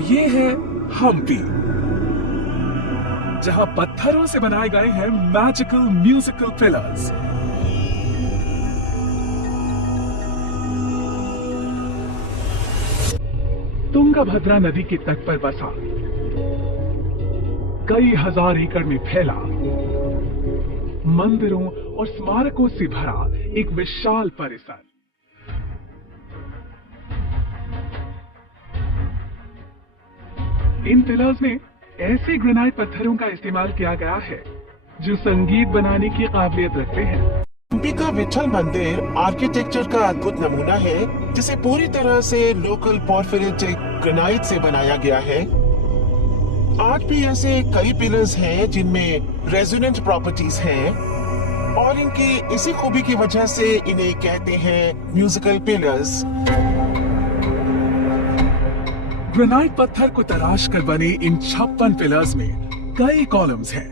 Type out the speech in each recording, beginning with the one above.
ये है हम्पी, जहां पत्थरों से बनाए गए हैं मैजिकल म्यूजिकल पिलर्स। तुंगभद्रा नदी के तट पर बसा, कई हजार एकड़ में फैला, मंदिरों और स्मारकों से भरा एक विशाल परिसर। इन पिलर्स में ऐसे ग्रेनाइट पत्थरों का इस्तेमाल किया गया है जो संगीत बनाने की काबिलियत रखते हैं। हम्पी का विठल मंदिर आर्किटेक्चर का अद्भुत नमूना है, जिसे पूरी तरह से लोकल पोर्फिरिटिक ग्रेनाइट से बनाया गया है। आज भी ऐसे कई पिलर्स हैं जिनमें रेजोनेंट प्रॉपर्टीज हैं और इनकी इसी खूबी की वजह से इन्हें कहते हैं म्यूजिकल पिलर्स। ग्रेनाइट पत्थर को तराश कर बने इन 56 पिलर्स में कई कॉलम्स हैं।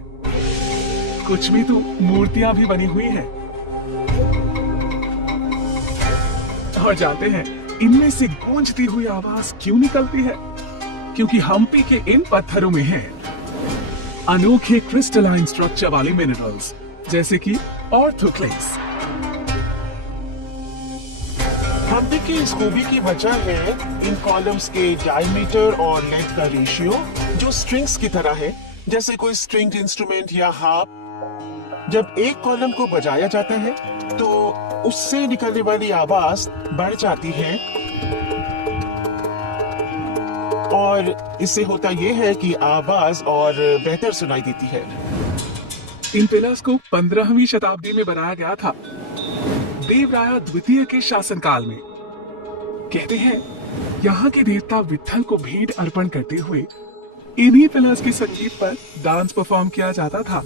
कुछ में तो मूर्तियां भी बनी हुई हैं। और जानते हैं इनमें से गूंजती हुई आवाज क्यों निकलती है? क्योंकि हम्पी के इन पत्थरों में हैं अनोखे क्रिस्टलाइन स्ट्रक्चर वाले मिनरल्स, जैसे कि ऑर्थोक्लेस। हम्पी की इस खूबी की वजह है इन कॉलम्स के डायमीटर और लेंथ का रेशियो, जो स्ट्रिंग्स की तरह है, जैसे कोई स्ट्रिंग्ड इंस्ट्रूमेंट या हार्प। जब एक कॉलम को बजाया जाता है तो उससे निकलने वाली आवाज बढ़ जाती है और इससे होता यह है कि आवाज और बेहतर सुनाई देती है। इन पिलर्स को 15वीं शताब्दी में बनाया गया था, देवराया द्वितीय के शासनकाल में। कहते हैं यहाँ के देवता विठल को भेंट अर्पण करते हुए इन्हीं पिलर्स के संगीत पर डांस परफॉर्म किया जाता था।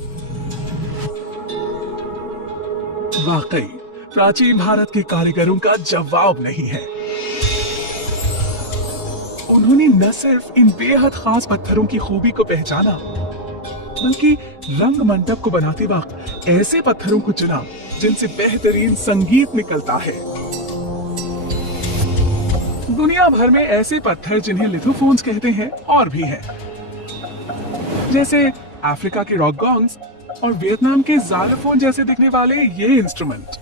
वाकई प्राचीन भारत के कारीगरों का जवाब नहीं है। उन्होंने न सिर्फ इन बेहद खास पत्थरों की खूबी को पहचाना, बल्कि रंग मंडप को बनाते वक्त ऐसे पत्थरों को चुना जिनसे बेहतरीन संगीत निकलता है। दुनिया भर में ऐसे पत्थर जिन्हें लिथोफोन्स कहते हैं और भी हैं, जैसे अफ्रीका के रॉक गॉन्ग्स और वियतनाम के ज़ाइलोफोन जैसे दिखने वाले ये इंस्ट्रूमेंट।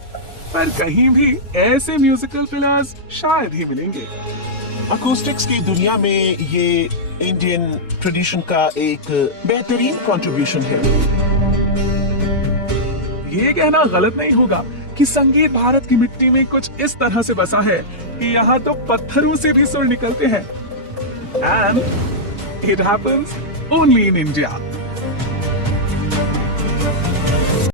पर कहीं भी ऐसे म्यूजिकल पिलर्स शायद ही मिलेंगे। अकॉस्टिक्स की दुनिया में ये इंडियन ट्रेडिशन का एक बेहतरीन कंट्रीब्यूशन है। ये कहना गलत नहीं होगा कि संगीत भारत की मिट्टी में कुछ इस तरह से बसा है कि यहाँ तो पत्थरों से भी सुर निकलते हैं। And it happens only in India.